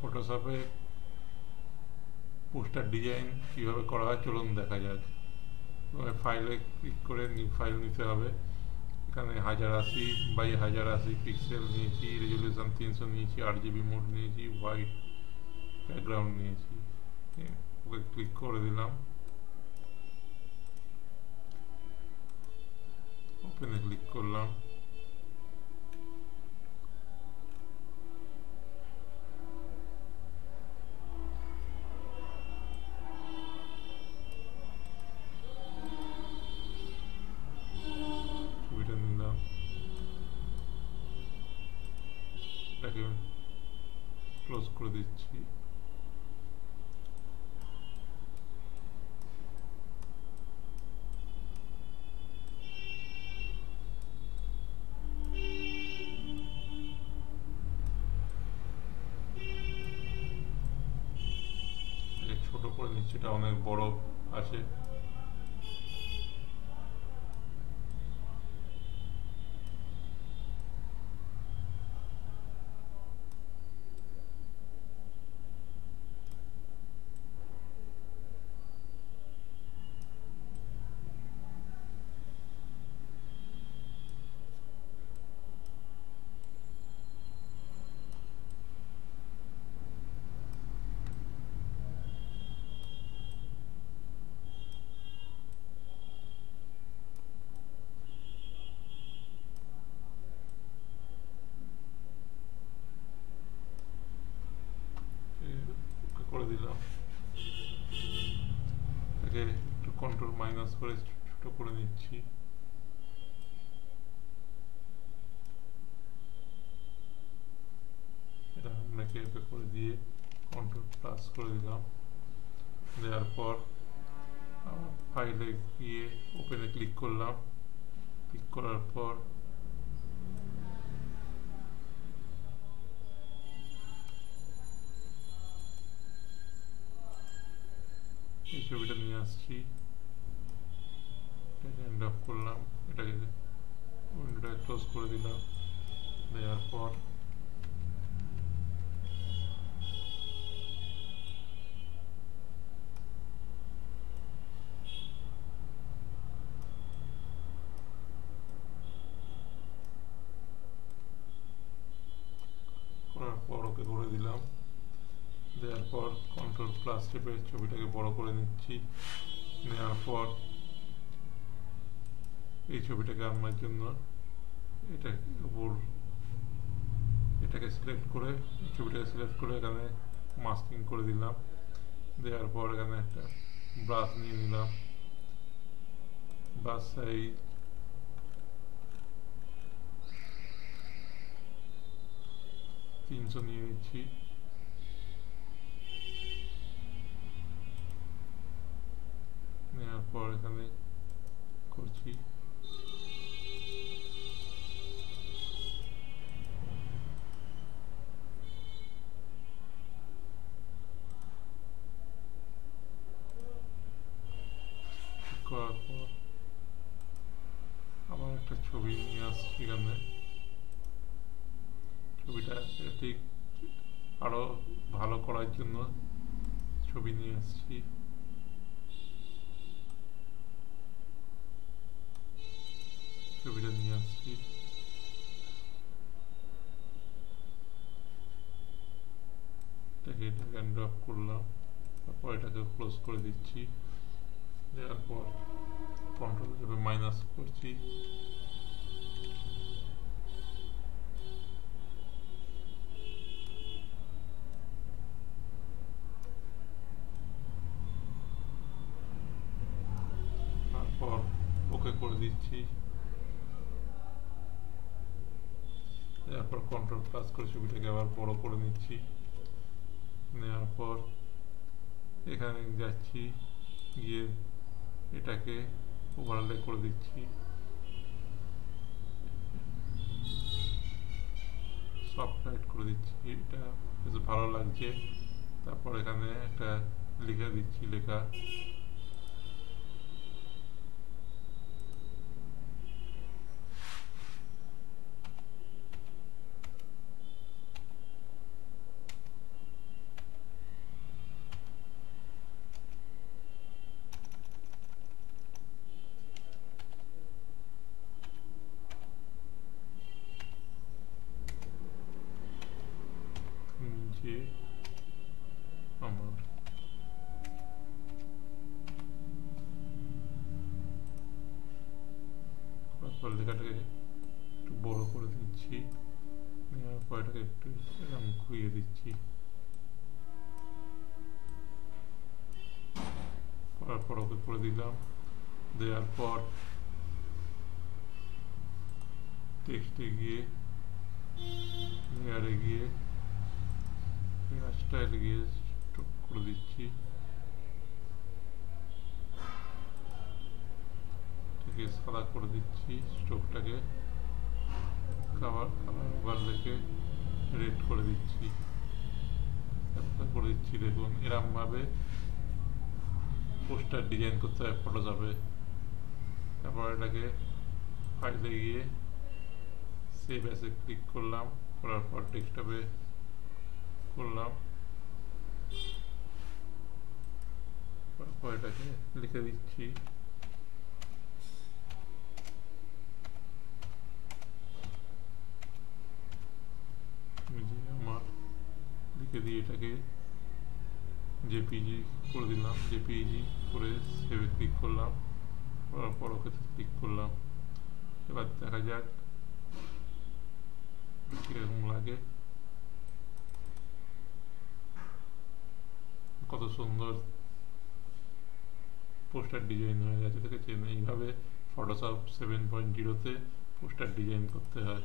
ফটোশপে poster design কীভাবে করা হয় চলুন দেখা যাক। ফাইলে ক্লিক করে নিউ ফাইল নিতে হবে। এখানে 1080 x 1080 পিক্সেল নিয়েছি, রেজলিউশন 300 নিয়েছি, 8 GB মোড নিয়েছি, হোয়াইট ব্যাকগ্রাউন্ড নিয়েছি। ওকে ক্লিক করে দিলাম, ওপেনে ক্লিক করলাম। ছবিটা নিলাম, এটাকে ক্লোজ করে দিচ্ছি। ছোট করে নিচ্ছি, এটা অনেক বড় আছে। করে দিলাম, এটাকে একটু কন্ট্রোল মাইনাস করে ছোট করে নিচ্ছি। এটা আপনাকে একে করে দিয়ে কন্ট্রোল প্লাস করে দিলাম। দেওয়ার পর ফাইলে গিয়ে ওপেনে ক্লিক করলাম। ক্লিক করার পর এই ছবিটা নিয়ে আসছি, এটাকে এন্ড অফ করলাম, এটাকে উইন্ডোটা ক্লোজ করে দিলাম। দেওয়ার পর ওকে করে দিলাম। দেওয়ার পর কন্ট্রোল প্লাস টিপে ছবিটাকে বড় করে নিচ্ছি। নেওয়ার পর এই ছবিটাকে আনার জন্য এটাকে সিলেক্ট করে ছবিটাকে সিলেক্ট করে এখানে মাস্কিং করে দিলাম। দেওয়ার পর এখানে একটা ব্রাশ নিয়ে নিলাম, ব্রাশ সাইজ 300 নিয়ে নিচ্ছি। নেওয়ার পর এখানে করছি, করার পর আবার একটা ছবি নিয়ে আসছি। এখানে ছবিটা ঠিক আরো ভালো করার জন্য ছবি নিয়ে আসছি। ছবিটা নিয়ে আসছি, এটাকে ড্রপ করলাম। তারপর এটাকে ক্লোজ করে দিচ্ছি। দেওয়ার পর কন্ট্রোল চেপে মাইনাস করছি। তারপর ওকে করে দিচ্ছি। এরপর কন্ট্রোল প্লাস করে ছবিটাকে আবার বড় করে নিচ্ছি। নেওয়ার পর এখানে যাচ্ছি, গিয়ে এটাকে ওভারলে করে দিচ্ছি, সফট লাইট করে দিচ্ছি। এটা বেশ ভালো লাগছে। তারপর এখানে একটা লিখে দিচ্ছি, লেখা একটু এরকম ঘুরিয়ে দিচ্ছি, করার পর ওকে করে দিলাম। দেওয়ার পর টেক্সটে গিয়ে লেয়ারে গিয়ে হেয়ার স্টাইল গিয়ে স্ট্রোক করে দিচ্ছি, এটাকে সাদা করে দিচ্ছি, স্ট্রোকটাকে কালার ওভারলেকে রেড করে দিচ্ছি, করে দিচ্ছি। দেখুন এরম ভাবে পোস্টার ডিজাইন করতে হয় ফটোশপে। তারপর এটাকে ফাইলে গিয়ে সেভ অ্যাসে ক্লিক করলাম, করার পর ডেস্কটপে করলাম, তারপর এটাকে লিখে দিচ্ছি। আমার লিখে দিয়ে এটাকে জেপিজি করে দিলাম, জেপিজি করে সেভে ক্লিক করলাম, করার পর ওকে ক্লিক করলাম। এবার দেখা যাক কিরকম লাগে, কত সুন্দর পোস্টার ডিজাইন হয়ে গেছে। দেখেছেন, এইভাবে ফটোশপ 7.0-তে পোস্টার ডিজাইন করতে হয়।